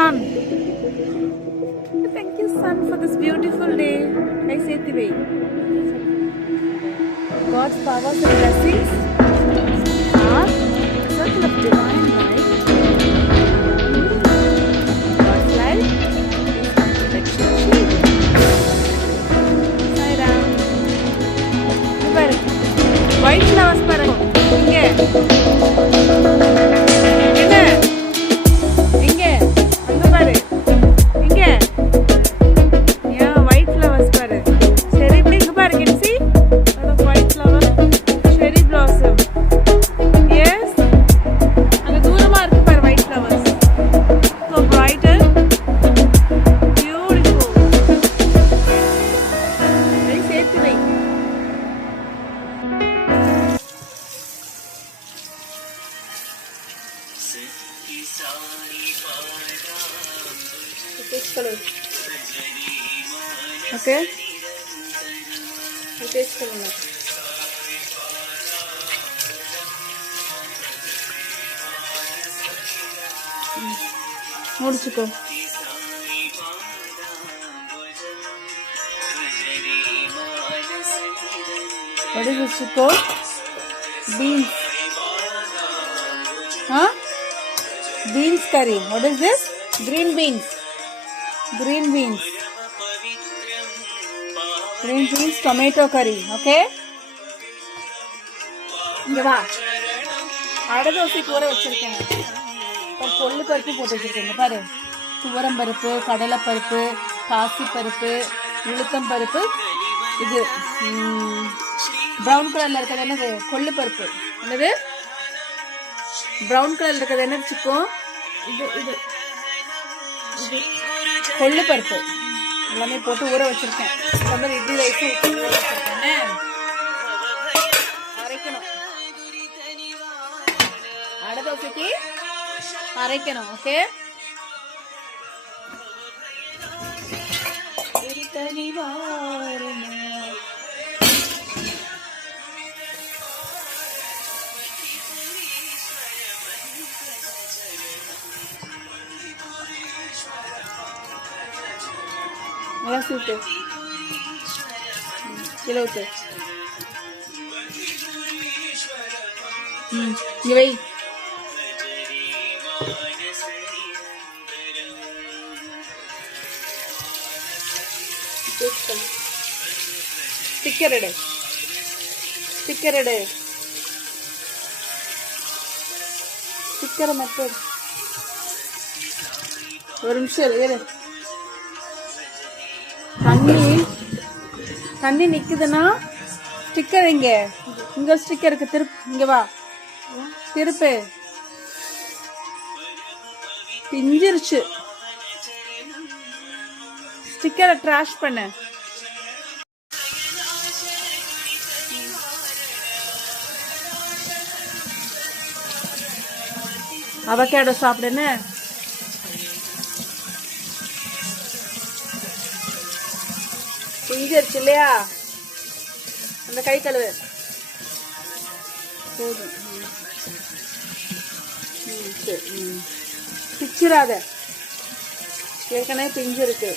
sun. Thank you, sun, for this beautiful day. I say the way. God's powers and blessings are a circle of divine light. God's light is my protection shield. Sai Ram. White flowers பாருங்க. இங்க. என்ன? இங்க. அங்க பாரு. இங்க. Yeah, white flowers பாரு. சரி இப்படி இங்க பாரு. Can you see? Lot of white flower. Cherry blossom. Yes. அங்க தூரமா இருக்கு பாரு white flowers. So bright and beautiful. Very safe to make. Taste color. Okay. Taste color. முடிச்சுக்கோ. What is this called? Beans. Huh? Beans curry. What is this? Green beans. Green beans. Green beans tomato curry. Okay? இங்க வா. அடை தோசைக்கு ஊற வச்சிருக்கேன். ஒரு கொள்ளு பருப்பு போட்டு வச்சிருக்கேன் பாரு. துவரம் பருப்பு, கடலை பருப்பு, பாசி பருப்பு, உளுத்தம் பருப்பு. இது பிரவுன் கலர்ல இருக்கிறது என்னது? கொள்ளு பருப்பு. என்னது? பிரவுன் கலர்ல இருக்கிறது என்ன வச்சுக்கோ? இது இது கொள்ளு பருப்பு எல்லாமே போட்டு ஊற வச்சிருக்கேன். இட்லி ரைஸ் ஊற வச்சிருக்கேன். அரைக்கணும். அடை தோசைக்கு அரைக்கணும். ஓகே. அரிசி ஊத்து. கிலோ ஊத்து. இங்க வை. ஸ்டிக்கர் எடு. ஸ்டிக்கர் எடு. ஸ்டிக்கரை மட்டும் ஒரு நிமிஷம் இரு. தண்ணி நிக்குதுன்னா ஸ்டிக்கர் இங்க ஸ்டிக்கர் இருக்கு. திருப்பு. இங்க வா. திருப்பு. பிஞ்சிருச்சு. ஸ்டிக்கரை ட்ராஷ் பண்ணு. அவகேடோ சாப்பிடுன்னு. பிஞ்சிருச்சு இல்லையா? அந்த கை கழுவு. போதும். பிச்சிராத. ஏற்கனவே பிஞ்சு இருக்கு.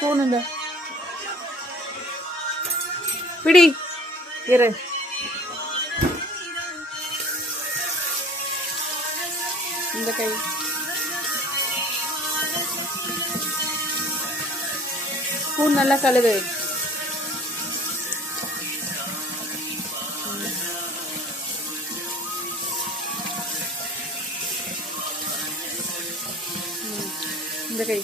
போனுங்க. பிடி. இரு. இந்த கை. ஸ்பூன் நல்லா கழுவு. இந்த கை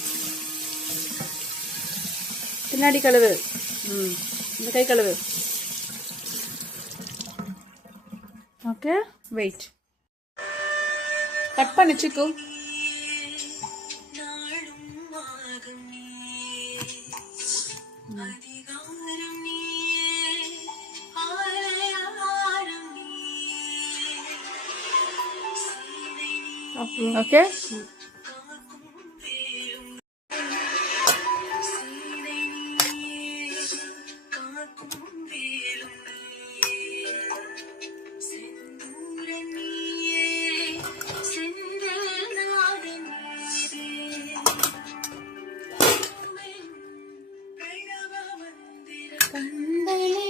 பின்னாடி கழுவு. இந்த கை கழுவு. ஓகே. வெயிட். கட் பண்ணிச்சுக்கோ. ஓகே. கண்களே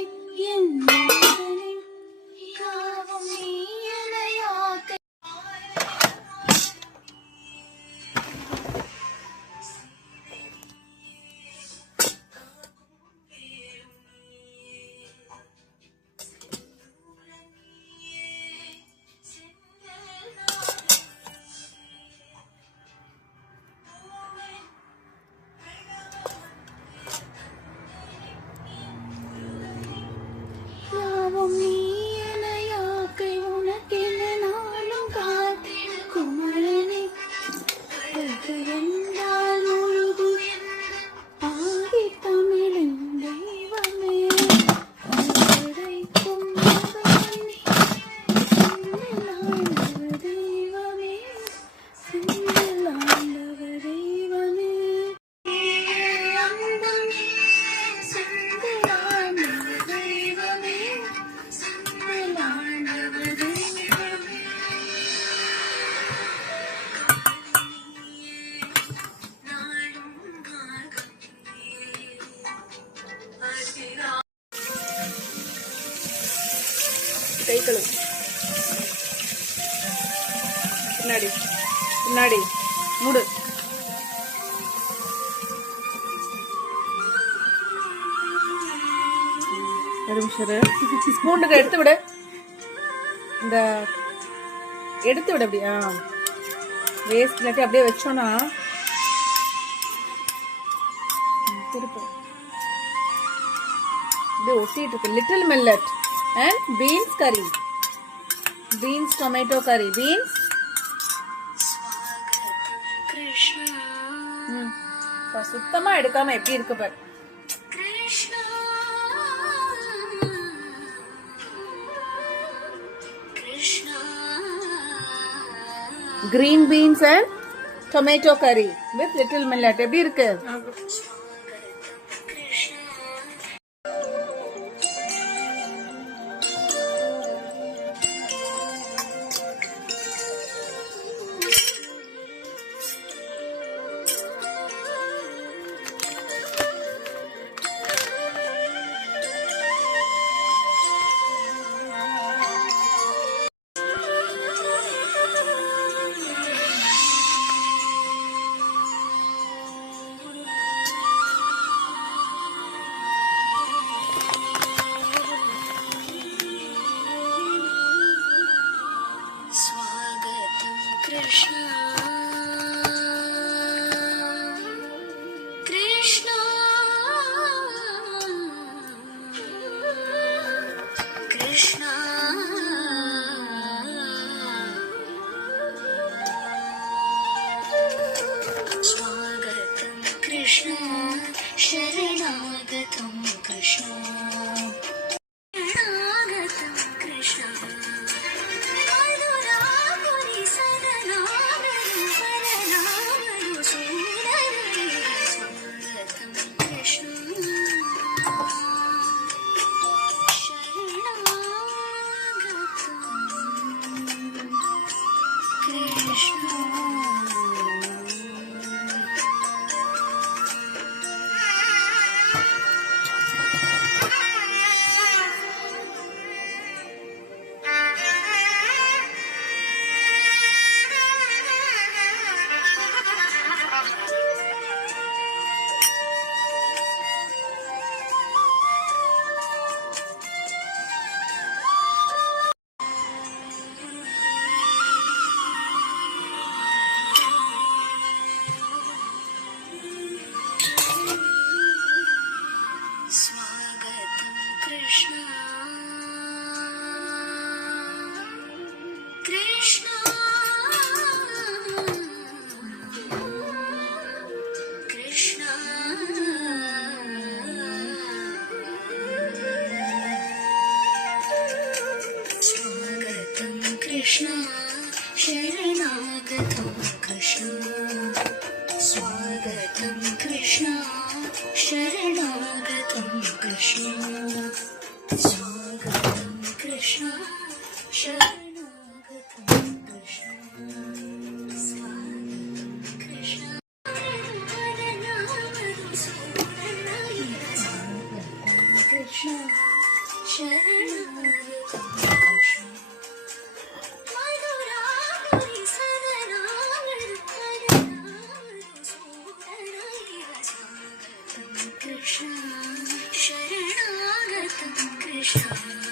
என் மனதே யாவும் நீ எனையாக்க. யாவும் நீ எனையாக்கை உனக்கென நாளும் காத்திடு குமரனே. அது என்றால் முழுது ஆதி தமிழின் தெய்வமே. உரைக்கும் மகனே, செந்திலாண்டவர் தெய்வமே, செந்திலாண்டவர் தெய்வமே. அந்தமே செந்திலாண்டவர் தெய்வமே, செந்திலாண்டவர் தெய்வமே. கை கழுவு. பின்னாடி பின்னாடி மூடு. ஒரு நிமிஷம் ஸ்பூனுக்கு எடுத்து விடு. இந்த எடுத்து விடு. அப்படியா வேஸ்ட் இல்லாட்டி அப்படியே வச்சோன்னா திருப்ப அப்படியே ஒட்டிட்டு இருக்கு. Little millet and beans curry, beans tomato curry, beans சுத்தமா எடுக்காம எப்படி இருக்கு பாரு. green beans and tomato curry with little millet எப்படி இருக்கு? शरणागतं कृष्ण शरणागतं कृष्ण अनुरागुनि सदनागनु वरनागनु सुन्दरी स्वागतं कृष्ण शरणागतं कृष्ण. कृष्ण शरणागतं कृष्ण स्वागतं कृष्ण शरणागतं कृष्ण स्वागतं कृष्ण शरणागतं कृष्ण स्वागतं कृष्ण शरणागतं कृष्ण